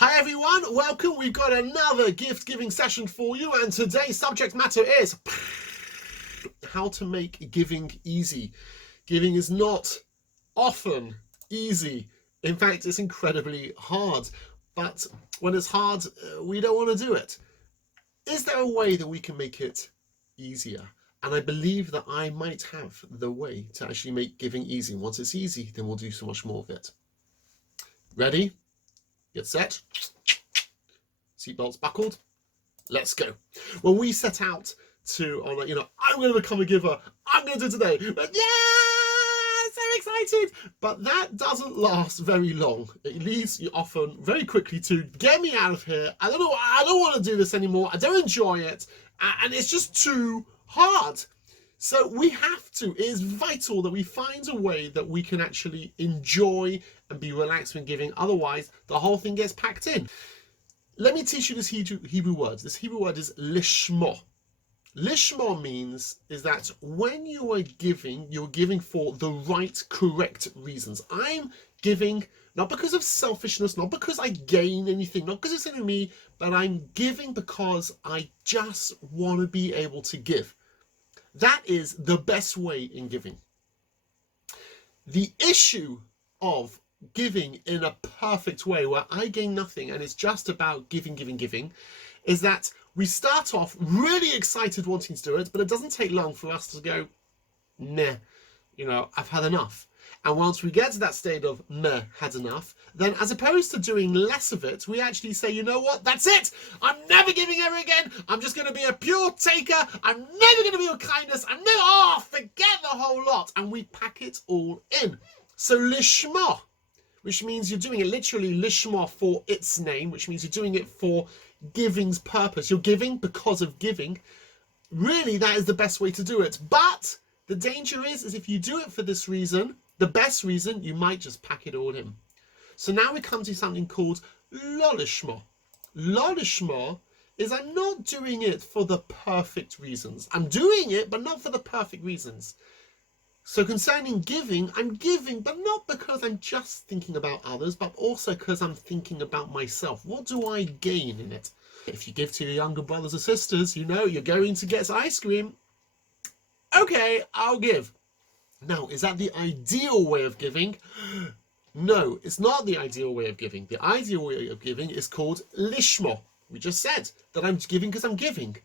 Hi everyone, welcome. We've got another gift giving session for you, and today's subject matter is how to make giving easy. Giving is not often easy. In fact, it's incredibly hard. But when it's hard, we don't want to do it. Is there a way that we can make it easier? And I believe that I might have the way to actually make giving easy. Once it's easy, then we'll do so much more of it. Ready? Get set. Seatbelts buckled. Let's go. When we set out to, I'm going to become a giver. I'm going to do today. But yeah, so excited. But that doesn't last very long. It leads you often very quickly to get me out of here. I don't want to do this anymore. I don't enjoy it. And it's just too hard. So we have to, it is vital that we find a way that we can actually enjoy and be relaxed when giving. Otherwise, the whole thing gets packed in. Let me teach you this Hebrew word. This Hebrew word is lishmo. Lishmo means is that when you are giving, you're giving for the right, correct reasons. I'm giving not because of selfishness, not because I gain anything, not because it's in me, but I'm giving because I just want to be able to give. That is the best way in giving. The issue of giving in a perfect way where I gain nothing and it's just about giving, is that we start off really excited wanting to do it, but it doesn't take long for us to go, nah, I've had enough. And once we get to that state of meh, had enough, then as opposed to doing less of it, we actually say, you know what, that's it. I'm never giving ever again. I'm just going to be a pure taker. I'm never going to be a kindness. Forget the whole lot. And we pack it all in. So lishma, which means you're doing it literally lishma for its name, which means you're doing it for giving's purpose. You're giving because of giving. Really, that is the best way to do it. But the danger is if you do it for this reason, the best reason, you might just pack it all in. So now we come to something called lo lishma. Lo lishma is I'm not doing it for the perfect reasons. I'm doing it, but not for the perfect reasons. So concerning giving, I'm giving, but not because I'm just thinking about others, but also because I'm thinking about myself. What do I gain in it? If you give to your younger brothers or sisters, you're going to get ice cream. Okay, I'll give. Now, is that the ideal way of giving? No, it's not the ideal way of giving. The ideal way of giving is called lishma. We just said that I'm giving because I'm giving.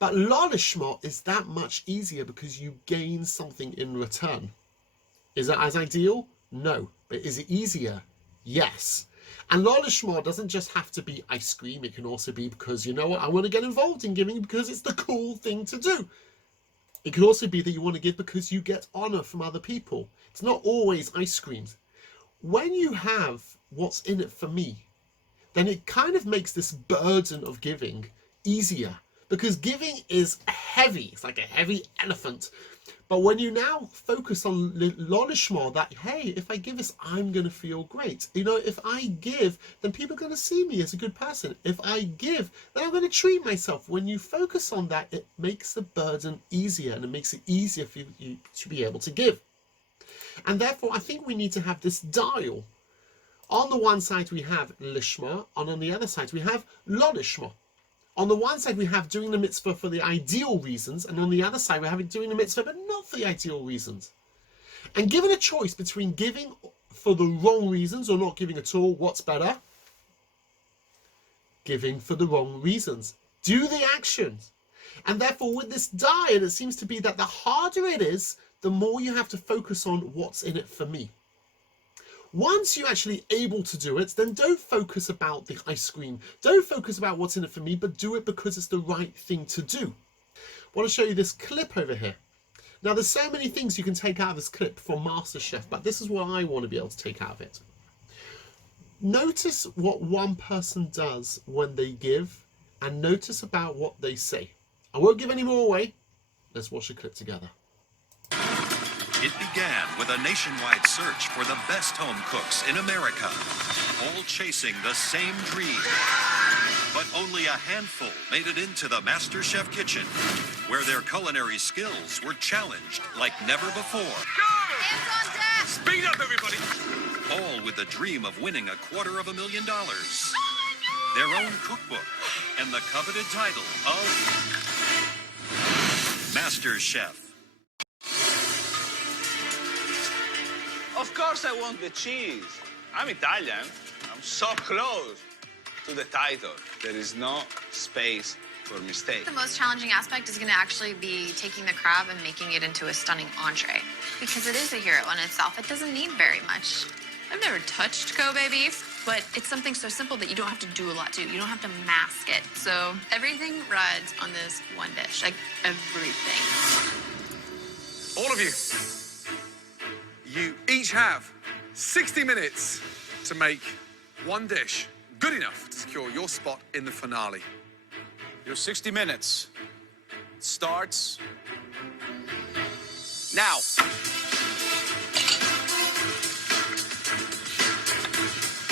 But lo lishma is that much easier because you gain something in return. Is it as ideal? No. But is it easier? Yes. And lo lishma doesn't just have to be ice cream. It can also be because, I want to get involved in giving because it's the cool thing to do. It could also be that you want to give because you get honor from other people. It's not always ice cream. When you have what's in it for me, then it kind of makes this burden of giving easier. Because giving is heavy. It's like a heavy elephant. But when you now focus on lo lishma, that, hey, if I give this, I'm going to feel great. If I give, then people are going to see me as a good person. If I give, then I'm going to treat myself. When you focus on that, it makes the burden easier and it makes it easier for you to be able to give. And therefore, I think we need to have this dial. On the one side, we have lishma, and on the other side, we have lo lishma. On the one side, we have doing the mitzvah for the ideal reasons, and on the other side, we're having doing the mitzvah, but not for the ideal reasons. And given a choice between giving for the wrong reasons or not giving at all, what's better? Giving for the wrong reasons. Do the actions. And therefore, with this diet, it seems to be that the harder it is, the more you have to focus on what's in it for me. Once you're actually able to do it, then don't focus about the ice cream. Don't focus about what's in it for me, but do it because it's the right thing to do. I want to show you this clip over here. Now, there's so many things you can take out of this clip from MasterChef, but this is what I want to be able to take out of it. Notice what one person does when they give, and notice about what they say. I won't give any more away. Let's watch the clip together. It began with a nationwide search for the best home cooks in America, all chasing the same dream. But only a handful made it into the MasterChef kitchen, where their culinary skills were challenged like never before. Go! Hands on deck! Speed up, everybody! All with the dream of winning $250,000. their own cookbook, and the coveted title of Master Chef. Of course I want the cheese. I'm Italian. I'm so close to the title. There is no space for mistake. The most challenging aspect is going to actually be taking the crab and making it into a stunning entree. Because it is a hero in itself. It doesn't need very much. I've never touched Kobe beef, but it's something so simple that you don't have to do a lot to. You don't have to mask it. So everything rides on this one dish. Like, everything. All of you, you each have 60 minutes to make one dish good enough to secure your spot in the finale. Your 60 minutes starts now.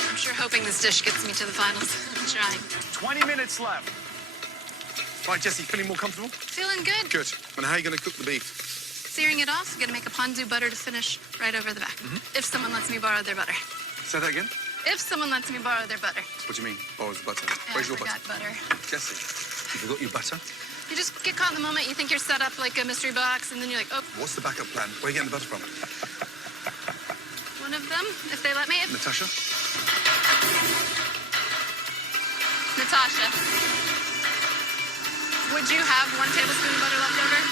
I'm sure hoping this dish gets me to the finals. I'm trying. 20 minutes left. Right, Jesse, feeling more comfortable? Feeling good. Good. And how are you going to cook the beef? Searing it off. Gonna make a ponzu butter to finish right over the back. If someone lets me borrow their butter. Say that again. If someone lets me borrow their butter. What do you mean, borrows the butter? Yeah, Where's I your butter? forgot butter. Jesse, you forgot your butter? You just get caught in the moment. You think you're set up like a mystery box, and then you're like, oh, What's the backup plan? Where are you getting the butter from? one of them, if they let me. Natasha? Natasha, would you have 1 tablespoon of butter left over?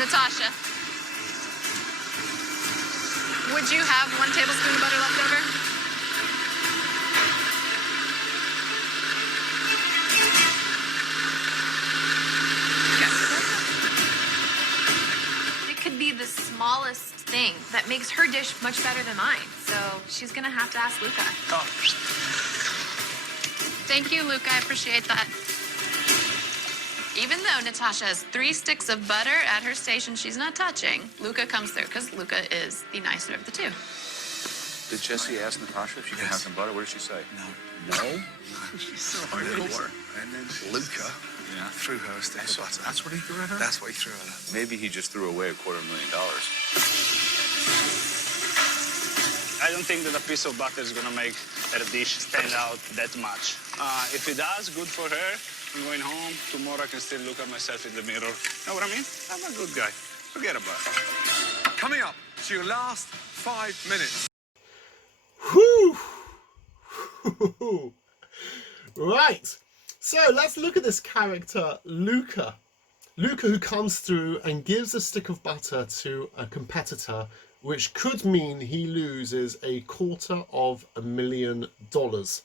Natasha, would you have 1 tablespoon of butter left over? It could be the smallest thing that makes her dish much better than mine. So she's gonna have to ask Luca. Oh. Thank you, Luca. I appreciate that. Even though Natasha has 3 sticks of butter at her station she's not touching, Luca comes through because Luca is the nicer of the two. Did Jesse ask Natasha if she can have some butter? What did she say? No? She's so hardcore. And then Luca threw her a stick of butter. That's what he threw at her? That's what he threw at her. Maybe he just threw away $250,000. I don't think that a piece of butter is gonna make her dish stand out that much. If it does, good for her. I'm going home. Tomorrow I can still look at myself in the mirror. Know what I mean? I'm a good guy. Forget about it. Coming up to your last 5 minutes. Whew. Right. So let's look at this character, Luca. Luca, who comes through and gives a stick of butter to a competitor, which could mean he loses $250,000.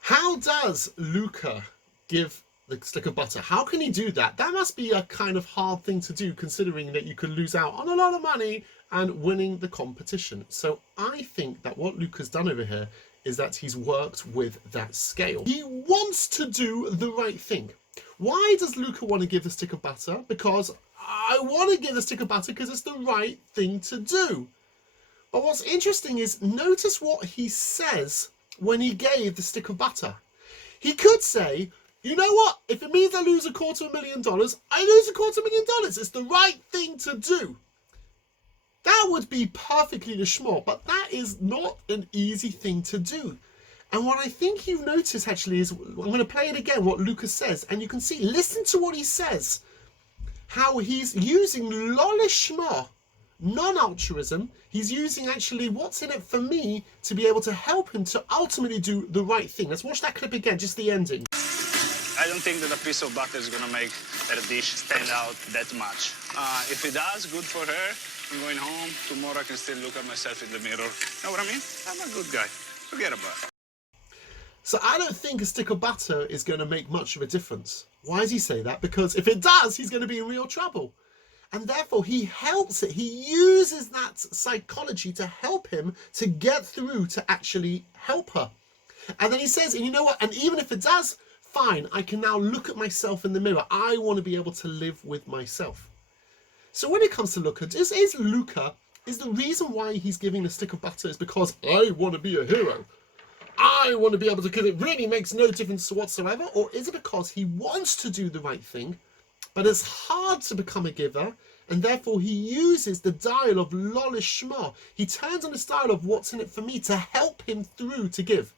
How does Luca give the stick of butter? How can he do that? That must be a kind of hard thing to do, considering that you could lose out on a lot of money and winning the competition. So I think that what Luca's done over here is that he's worked with that scale. He wants to do the right thing. Why does Luca want to give the stick of butter? Because I want to give the stick of butter because it's the right thing to do. But what's interesting is notice what he says when he gave the stick of butter. He could say, you know what? If it means I lose $250,000, I lose $250,000. It's the right thing to do. That would be perfectly schmort, but that is not an easy thing to do. And what I think you've noticed actually is, I'm going to play it again, what Lucas says, and you can see, listen to what he says. How he's using lolishma, non-altruism. He's using actually what's in it for me to be able to help him to ultimately do the right thing. Let's watch that clip again, just the ending. I don't think that a piece of butter is gonna make her dish stand out that much. If it does, good for her. I'm going home. Tomorrow I can still look at myself in the mirror. Know what I mean? I'm a good guy. Forget about it. So I don't think a stick of butter is going to make much of a difference. Why does he say that? Because if it does, he's going to be in real trouble. And therefore, he helps it. He uses that psychology to help him to get through to actually help her. And then he says, and you know what? And even if it does, fine, I can now look at myself in the mirror. I want to be able to live with myself. So when it comes to Luca, is the reason why he's giving the stick of butter is because I want to be a hero. I want to be able to give, it really makes no difference whatsoever? Or is it because he wants to do the right thing, but it's hard to become a giver, and therefore he uses the dial of lolishma. He turns on the dial of what's in it for me to help him through to give.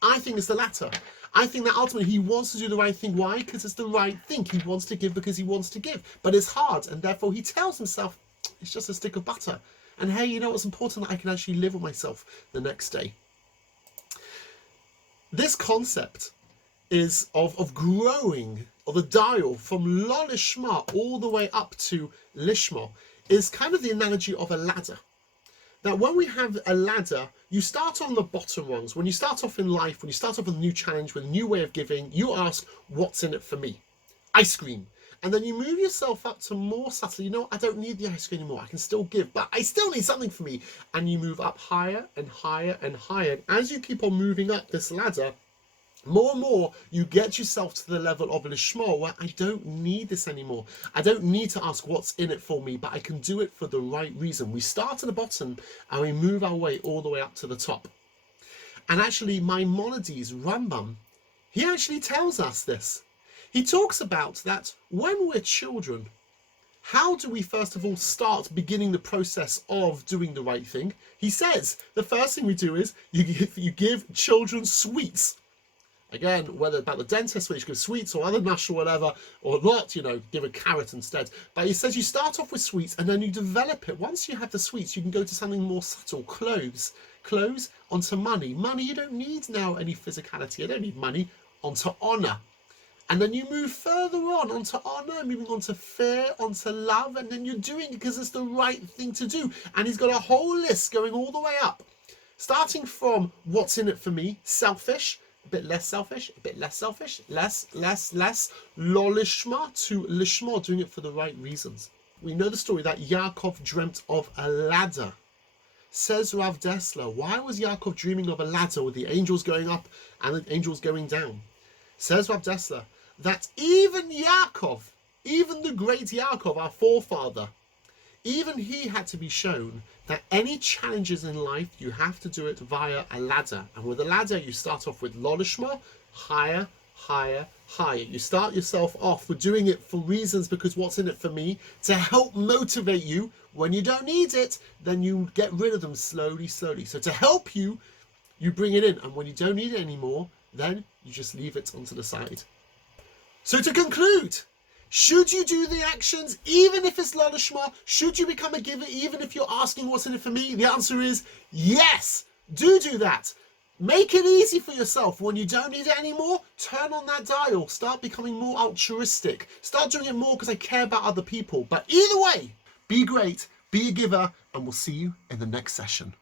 I think it's the latter. I think that ultimately he wants to do the right thing. Why? Because it's the right thing. He wants to give because he wants to give. But it's hard, and therefore he tells himself, it's just a stick of butter. And hey, you know what's important? That I can actually live with myself the next day. This concept is of growing, of the dial from lolishma all the way up to lishma, is kind of the analogy of a ladder. Now, when we have a ladder, you start on the bottom rungs. When you start off in life, when you start off with a new challenge, with a new way of giving, you ask, what's in it for me? Ice cream. And then you move yourself up to more subtly, you know, I don't need the ice cream anymore. I can still give, but I still need something for me. And you move up higher and higher and higher. And as you keep on moving up this ladder, more and more you get yourself to the level of lishma, where I don't need this anymore. I don't need to ask what's in it for me, but I can do it for the right reason. We start at the bottom and we move our way all the way up to the top. And actually, Maimonides, Rambam, he actually tells us this. He talks about that when we're children, how do we first of all start beginning the process of doing the right thing? He says the first thing we do is you give children sweets. Again, whether about the dentist, which gives sweets or other nuts or whatever, or not, you know, give a carrot instead. But he says you start off with sweets and then you develop it. Once you have the sweets, you can go to something more subtle, clothes onto money. Money, you don't need now any physicality. You don't need money, onto honor. And then you move further on, onto honor, moving on to fear, onto love, and then you're doing it because it's the right thing to do. And he's got a whole list going all the way up, starting from what's in it for me, selfish, a bit less selfish, a bit less selfish, less, lolishma to lishma, doing it for the right reasons. We know the story that Yaakov dreamt of a ladder. Says Rav Dessler, why was Yaakov dreaming of a ladder with the angels going up and the angels going down? Says Rav Dessler, that even Yaakov, even the great Yaakov, our forefather, even he had to be shown that any challenges in life, you have to do it via a ladder. And with a ladder, you start off with lolishma, higher, higher, higher. You start yourself off with doing it for reasons, because what's in it for me, to help motivate you. When you don't need it, then you get rid of them slowly, slowly. So to help you, you bring it in. And when you don't need it anymore, then you just leave it onto the side. So to conclude, should you do the actions even if it's lolishma? Should you become a giver even if you're asking what's in it for me? The answer is yes. Do that. Make it easy for yourself. When you don't need it anymore, turn on that dial. Start becoming more altruistic. Start doing it more because I care about other people. But either way, be great, be a giver, and we'll see you in the next session.